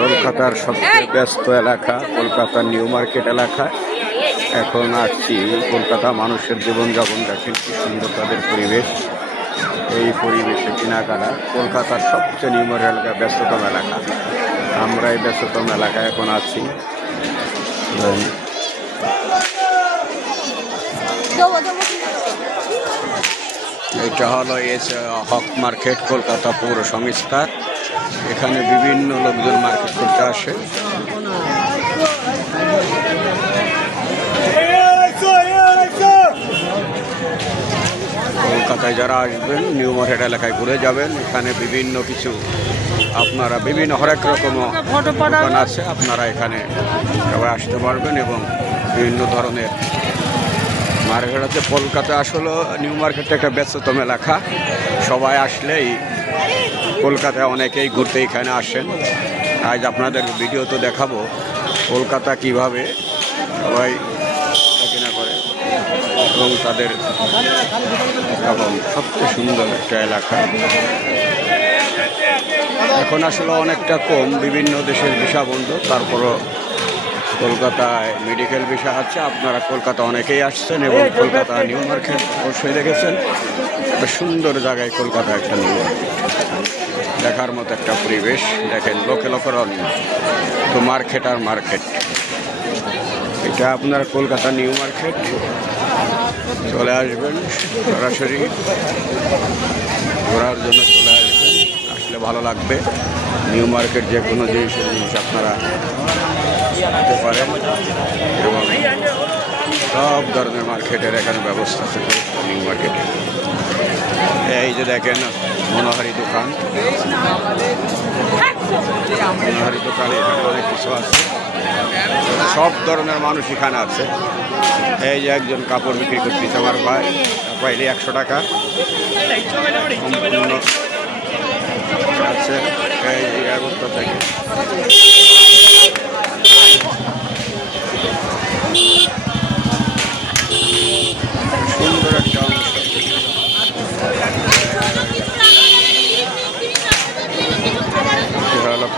কলকাতার সবচেয়ে ব্যস্ত এলাকা কলকাতার নিউ মার্কেট এলাকা। এখন আসছি কলকাতা মানুষের জীবনযাপন দেখেন কি সুন্দর তাদের পরিবেশ। এই পরিবেশে কেনাকাটা কলকাতার সবচেয়ে নিউ মার্কেট এলাকা, ব্যস্ততম এলাকা। আমরা এই ব্যস্ততম এলাকায় এখন আছি। এটা হলো এস হক মার্কেট কলকাতা পৌর সংস্থার এখানে বিভিন্ন লোকজন মার্কেট করতে আসে। কলকাতায় যারা আসবেন নিউ মার্কেট এলাকায় ঘুরে যাবেন এখানে বিভিন্ন কিছু আপনারা বিভিন্ন হরেক রকম দোকান আছে আপনারা এখানে আসতে পারবেন এবং বিভিন্ন ধরনের মার্কেট হচ্ছে কলকাতা আসলে, নিউ মার্কেটটা একটা ব্যস্ততম এলাকা। সবাই আসলেই কলকাতায় অনেকেই ঘুরতে এখানে আসেন। আজ আপনাদের ভিডিও তো দেখাবো, কলকাতা কীভাবে সবাই কেনা করে এবং তাদের এবং সবচেয়ে সুন্দর একটা এলাকা। এখন আসলে অনেকটা কম, বিভিন্ন দেশের ভিসা বন্ধ, তারপরও কলকাতায় মেডিকেল ভিসা আছে আপনারা কলকাতা অনেকেই আসছেন এবং কলকাতা নিউ মার্কেট অবশ্যই দেখেছেন। একটা সুন্দর জায়গায় কলকাতা একটা নিউ মার্কেট। দেখার মতো একটা পরিবেশ। দেখেন লোকে লোকের তো মার্কেট আর মার্কেট। এটা আপনার কলকাতা নিউ মার্কেট। চলে আসবেন সরাসরি। ঘোরার জন্য ভালো লাগবে। নিউ মার্কেট যে কোনো জিনিস জিনিস আপনারা পেতে পারেন। এবং সব ধরনের মার্কেটের এখানে ব্যবস্থা আছে নিউ মার্কেটে এই যে দেখেন, মনোহারি দোকান। মনোহারি দোকানে এখানে অনেক কিছু আছে। সব ধরনের মানুষ এখানে আছে। এই যে একজন কাপড় বিক্রি করতেছে আমার ভাই। পাইলে একশো টাকা সম্পূর্ণ আছে যে আগরতলা থেকে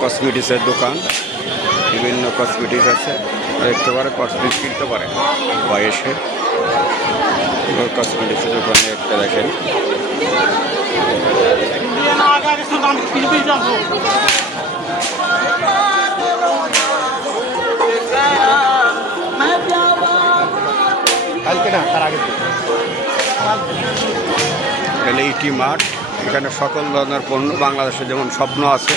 কসমেটিক্সের দোকান। বিভিন্ন কসমেটিক্স আছে। দেখতে পারে কসমেটিক্স কিনতে পারে। বয়সে কসমেটিক্সের দোকানে একটা দেখেন। এল ইটি মার্ট এখানে সকল ধরনের পণ্য বাংলাদেশে যেমন স্বপ্ন আছে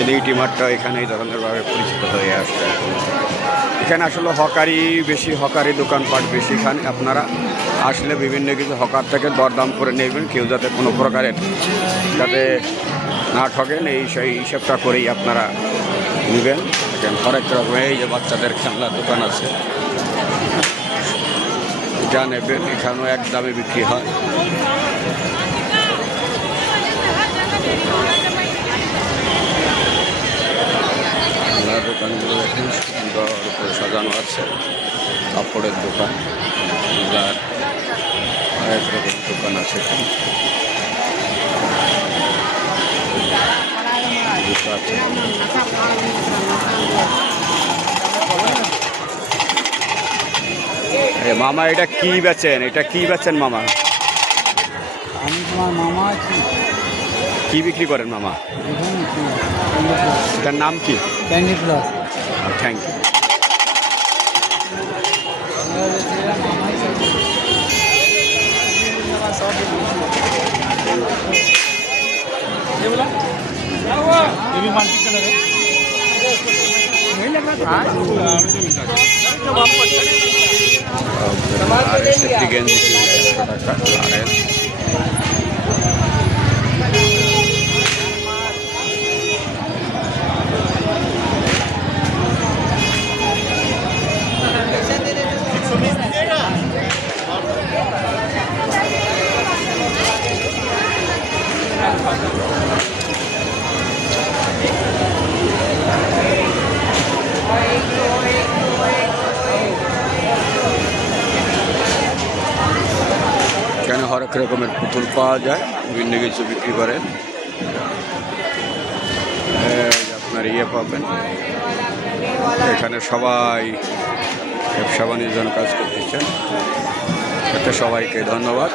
এল ইটি মাঠটা এখানে এই ধরনের ভাবে পরিচিত হয়ে আসছে। এখানে আসলে হকারি বেশি, হকারি দোকানপাট বেশি এখানে আপনারা আসলে বিভিন্ন কিছু হকার থেকে দরদাম করে নেবেন, কেউ যাতে কোনো প্রকারের যাতে না ঠকেন এই সেই হিসাবটা করেই আপনারা নেবেন। হরেক রকম, এই যে বাচ্চাদের খেলনার দোকান আছে। যা নেবেন, এখানেও এক দামে বিক্রি হয়। খেলনার দোকানগুলো দেখেন, সুন্দর করে সাজানো আছে। কাপড়ের দোকান রকম দোকান আছে এখানে। মামা এটা কি বেচেন? এটা কি বেচেন মামা? আমি তোমার মামা আছি। কি বিক্রি করেন মামা? এটার নাম কি? Candy thank you baby multi কালারে আর এস একটি গেঞ্জি কিনলে একশো টাকা আর হরেক রকমের পুতুল পাওয়া যায়, বিভিন্ন কিছু বিক্রি করে। আপনার ইয়ে পাবেন। এখানে সবাই ব্যবসা বাণিজ্য কাজ করতেছেন এতে সবাইকে ধন্যবাদ।